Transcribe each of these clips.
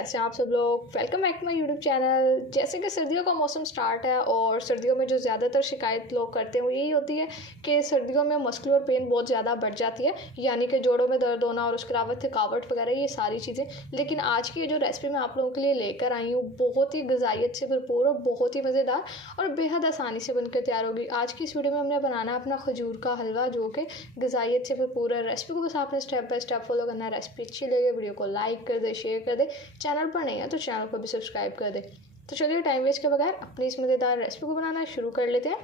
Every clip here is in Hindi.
कैसे हैं आप सब लोग। Welcome back to my YouTube channel. जैसे कि सर्दियों का मौसम स्टार्ट है और सर्दियों में जो ज़्यादातर शिकायत लोग करते हैं वो यही होती है कि सर्दियों में मस्कुलर पेन बहुत ज़्यादा बढ़ जाती है, यानी कि जोड़ों में दर्द होना और उसके अलावा थकावट वगैरह ये सारी चीज़ें। लेकिन आज की जो रेसिपी मैं आप लोगों के लिए लेकर आई हूँ बहुत ही ग़िज़ाइयत से भरपूर और बहुत ही मज़ेदार और बेहद आसानी से बनकर तैयार होगी। आज की इस वीडियो में हमने बनाना है अपना खजूर का हलवा, जो कि ग़िज़ाइयत से भरपूर है। रेसिपी को बस आपने स्टेप बाय स्टेप फॉलो करना है। रेसिपी अच्छी लगे वीडियो को लाइक कर दे, शेयर कर दे, चैनल पर नहीं है तो चैनल को भी सब्सक्राइब कर दे। तो चलिए टाइम वेस्ट के बगैर अपनी इस मज़ेदार रेसिपी को बनाना शुरू कर लेते हैं।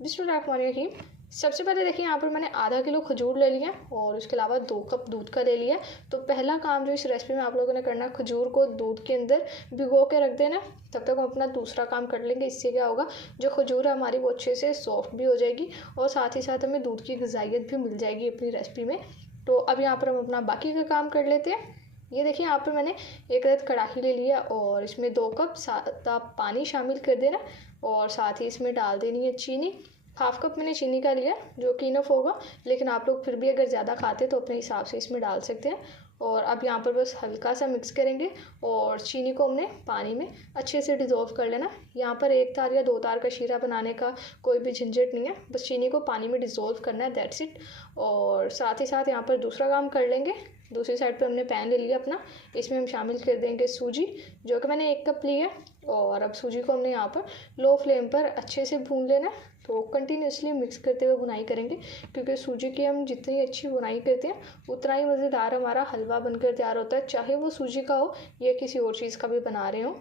बिस्मिल्लाहिर्रहमानिर्रहीम। सबसे पहले देखिए यहाँ पर मैंने आधा किलो खजूर ले लिया और उसके अलावा 2 कप दूध का ले लिया। तो पहला काम जो इस रेसिपी में आप लोगों ने करना है, खजूर को दूध के अंदर भिगो के रख देना। तब तक हम अपना दूसरा काम कर लेंगे। इससे क्या होगा, जो खजूर है हमारी वो अच्छे से सॉफ्ट भी हो जाएगी और साथ ही साथ हमें दूध की ग़िज़ाइयत भी मिल जाएगी अपनी रेसिपी में। तो अब यहाँ पर हम अपना बाकी का काम कर लेते हैं। ये देखिए यहाँ पर मैंने एक अदद कढ़ाई ले लिया और इसमें 2 कप सादा पानी शामिल कर देना और साथ ही इसमें डाल देनी है चीनी। हाफ़ कप मैंने चीनी का लिया जो कि इनफ होगा, लेकिन आप लोग फिर भी अगर ज़्यादा खाते तो अपने हिसाब से इसमें डाल सकते हैं। और अब यहाँ पर बस हल्का सा मिक्स करेंगे और चीनी को हमने पानी में अच्छे से डिज़ोल्व कर लेना। यहाँ पर 1 तार या 2 तार का शीरा बनाने का कोई भी झंझट नहीं है, बस चीनी को पानी में डिज़ोल्व करना है, दैट्स इट। और साथ ही साथ यहाँ पर दूसरा काम कर लेंगे। दूसरी साइड पे हमने पैन ले लिया अपना, इसमें हम शामिल कर देंगे सूजी, जो कि मैंने 1 कप ली है। और अब सूजी को हमने यहाँ पर लो फ्लेम पर अच्छे से भून लेना है। तो कंटिन्यूसली मिक्स करते हुए बुनाई करेंगे, क्योंकि सूजी की हम जितनी अच्छी बुनाई करते हैं उतना ही मज़ेदार हमारा हलवा बनकर तैयार होता है, चाहे वो सूजी का हो या किसी और चीज़ का भी बना रहे हो।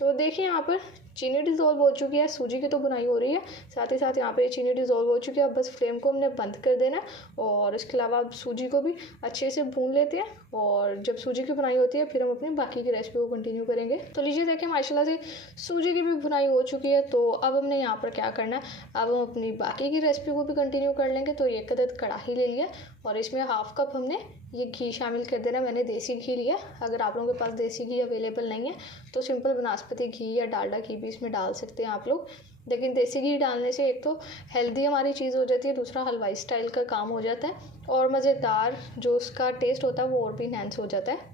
तो देखिए यहाँ पर चीनी डिज़ोल्व हो चुकी है, सूजी की तो बुनाई हो रही है, साथ ही साथ यहाँ पे चीनी डिज़ोल्व हो चुकी है। अब बस फ्लेम को हमने बंद कर देना है और इसके अलावा अब सूजी को भी अच्छे से भून लेते हैं। और जब सूजी की बुनाई होती है फिर हम अपनी बाकी की रेसिपी को कंटिन्यू करेंगे। तो लीजिए देखिए माशाल्लाह से सूजी की भी बुनाई हो चुकी है। तो अब हमने यहाँ पर क्या करना है, अब हम अपनी बाकी की रेसिपी को भी कंटिन्यू कर लेंगे। तो 1 अदद कढ़ाई ले लिया और इसमें हाफ़ कप हमने ये घी शामिल कर देना। मैंने देसी घी लिया, अगर आप लोगों के पास देसी घी अवेलेबल नहीं है तो सिंपल बनास्पति घी या डालडा घी भी इसमें डाल सकते हैं आप लोग। लेकिन देसी घी डालने से एक तो हेल्दी हमारी चीज़ हो जाती है, दूसरा हलवाई स्टाइल का काम हो जाता है और मज़ेदार जो उसका टेस्ट होता है वो और भी इन्हेंस हो जाता है।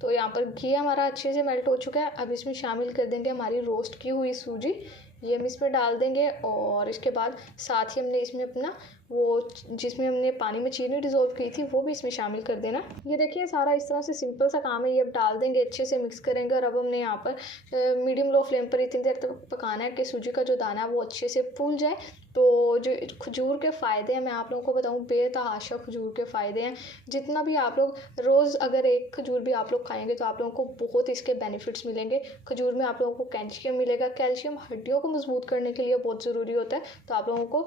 तो यहाँ पर घी हमारा अच्छे से मेल्ट हो चुका है। अब इसमें शामिल कर देंगे हमारी रोस्ट की हुई सूजी, ये हम इसमें डाल देंगे। और इसके बाद साथ ही हमने इसमें अपना वो जिसमें हमने पानी में चीनी डिज़ोल्व की थी वो भी इसमें शामिल कर देना। ये देखिए सारा इस तरह से सिंपल सा काम है। ये अब डाल देंगे, अच्छे से मिक्स करेंगे और अब हमने यहाँ पर मीडियम लो फ्लेम पर इतनी देर तक पकाना है कि सूजी का जो दाना है वो अच्छे से फूल जाए। तो जो खजूर के फ़ायदे हैं मैं आप लोगों को बताऊँ, बेतहाशा खजूर के फ़ायदे हैं। जितना भी आप लोग रोज़ अगर एक खजूर भी आप लोग खाएंगे तो आप लोगों को बहुत इसके बेनिफिट्स मिलेंगे। खजूर में आप लोगों को कैल्शियम मिलेगा। कैल्शियम हड्डियों को मजबूत करने के लिए बहुत ज़रूरी होता है, तो आप लोगों को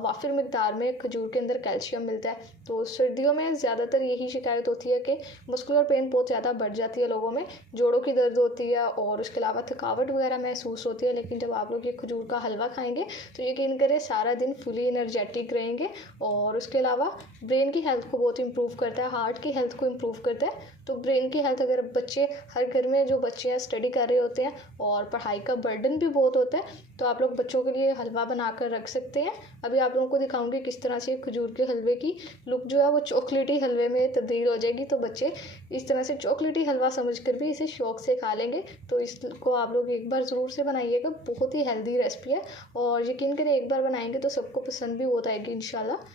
वाफिर मिकदार में खजूर के अंदर कैल्शियम मिलता है। तो सर्दियों में ज़्यादातर यही शिकायत होती है कि मस्कुलर पेन बहुत ज़्यादा बढ़ जाती है लोगों में, जोड़ों की दर्द होती है और उसके अलावा थकावट वगैरह महसूस होती है। लेकिन जब आप लोग ये खजूर का हलवा खाएंगे तो यकीन करें सारा दिन फुली एनर्जेटिक रहेंगे। और उसके अलावा ब्रेन की हेल्थ को बहुत इंप्रूव करता है, हार्ट की हेल्थ को इंप्रूव करता है। तो ब्रेन की हेल्थ, अगर बच्चे हर घर में जो बच्चे हैं स्टडी कर रहे होते हैं और पढ़ाई का बर्डन भी बहुत होता है, तो आप लोग बच्चों के लिए हलवा बना कर रख सकते हैं। अभी आप लोगों को दिखाऊंगी किस तरह से खजूर के हलवे की लुक जो है वो चॉकलेटी हलवे में तब्दील हो जाएगी। तो बच्चे इस तरह से चॉकलेटी हलवा समझकर भी इसे शौक़ से खा लेंगे। तो इसको आप लोग एक बार ज़रूर से बनाइएगा, बहुत ही हेल्दी रेसिपी है और यकीन करें एक बार बनाएंगे तो सबको पसंद भी होता है इंशाल्लाह।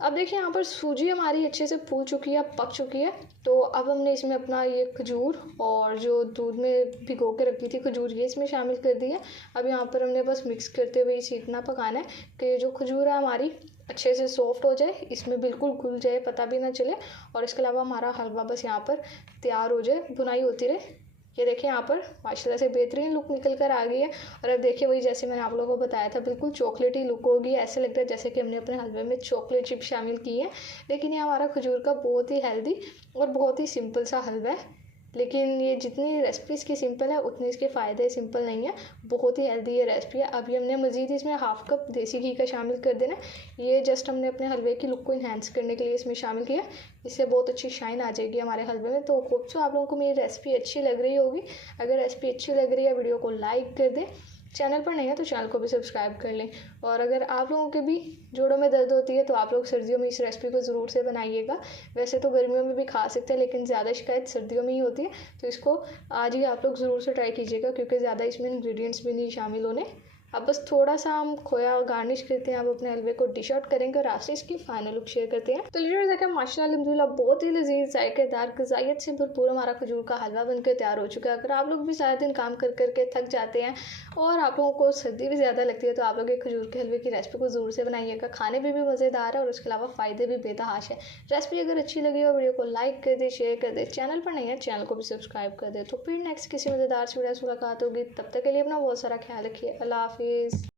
अब देखिए यहाँ पर सूजी हमारी अच्छे से फूल चुकी है, पक चुकी है। तो अब हमने इसमें अपना ये खजूर और जो दूध में भिगो के रखी थी खजूर ये इसमें शामिल कर दी है। अब यहाँ पर हमने बस मिक्स करते हुए इसे इतना पकाना है कि जो खजूर है हमारी अच्छे से सॉफ्ट हो जाए, इसमें बिल्कुल घुल जाए, पता भी ना चले। और इसके अलावा हमारा हलवा बस यहाँ पर तैयार हो जाए, बुनाई होती रहे। ये देखिए यहाँ पर माशाल्लाह से बेहतरीन लुक निकल कर आ गई है। और अब देखिए वही जैसे मैंने आप लोगों को बताया था, बिल्कुल चॉकलेटी लुक होगी। ऐसे लगता है जैसे कि हमने अपने हलवे में चॉकलेट चिप शामिल की है। लेकिन ये हमारा खजूर का बहुत ही हेल्दी और बहुत ही सिंपल सा हलवा है। लेकिन ये जितनी रेसिपी इसकी सिंपल है उतनी इसके फ़ायदे सिंपल नहीं है, बहुत ही हेल्दी ये रेसिपी है। अभी हमने मज़ीद इसमें हाफ़ कप देसी घी का शामिल कर देना। ये जस्ट हमने अपने हलवे की लुक को इन्हेंस करने के लिए इसमें शामिल किया, इससे बहुत अच्छी शाइन आ जाएगी हमारे हलवे में। तो होप सो आप लोगों को मेरी रेसिपी अच्छी लग रही होगी। अगर रेसिपी अच्छी लग रही है वीडियो को लाइक कर दें, चैनल पर नहीं है तो चैनल को भी सब्सक्राइब कर लें। और अगर आप लोगों के भी जोड़ों में दर्द होती है तो आप लोग सर्दियों में इस रेसिपी को ज़रूर से बनाइएगा। वैसे तो गर्मियों में भी खा सकते हैं लेकिन ज़्यादा शिकायत सर्दियों में ही होती है, तो इसको आज ही आप लोग ज़रूर से ट्राई कीजिएगा क्योंकि ज़्यादा इसमें इंग्रेडिएंट्स भी नहीं शामिल होने। अब बस थोड़ा सा हम खोया गार्निश करते हैं। अब अपने हलवे को डिश आउट करेंगे और आपसे इसकी फाइनल लुक शेयर करते हैं। तो लीजिए देखें, माशाल्लाह अल्हम्दुलिल्लाह बहुत ही लजीज जायकेदार ग़िज़ाइयत से भरपूर हमारा खजूर का हलवा बनकर तैयार हो चुका है। अगर आप लोग भी सारा दिन काम कर करके थक जाते हैं और आप लोगों को सर्दी भी ज़्यादा लगती है तो आप लोग एक खजूर के हलवे की रेसिपी को ज़रूर से बनाइएगा। खाने में भी मज़ेदार है और उसके अलावा फ़ायदे भी बेतहाश है। रेसिपी अगर अच्छी लगी हो वीडियो को लाइक कर दे, शेयर कर दे, चैनल पर नहीं है चैनल को भी सब्सक्राइब कर दे। तो फिर नेक्स्ट किसी मज़ेदार वीडियो से मुलाकात होगी, तब तक के लिए अपना बहुत सारा ख्याल रखिए। अल्लाह हाफिज़।